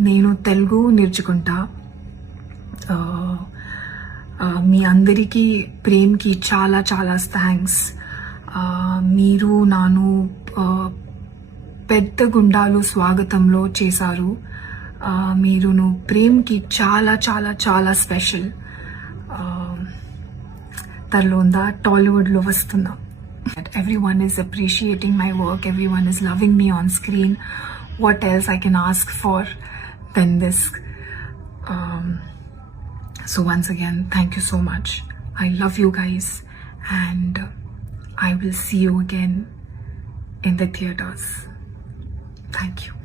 నేను తెలుగు నేర్చుకుంటా. మీ అందరికీ ప్రేమ్కి చాలా చాలా థ్యాంక్స్. మీరు నాను పెద్ద గుండాలు స్వాగతంలో చేశారు. మీరును ప్రేమ్కి చాలా చాలా చాలా స్పెషల్. తర్లోందా టాలీవుడ్లో వస్తున్నా. Everyone is appreciating my work. Everyone is loving me on screen. What else I can ask for than this? So once again, thank you so much. I love you guys, and I will see you again in the theaters. Thank you.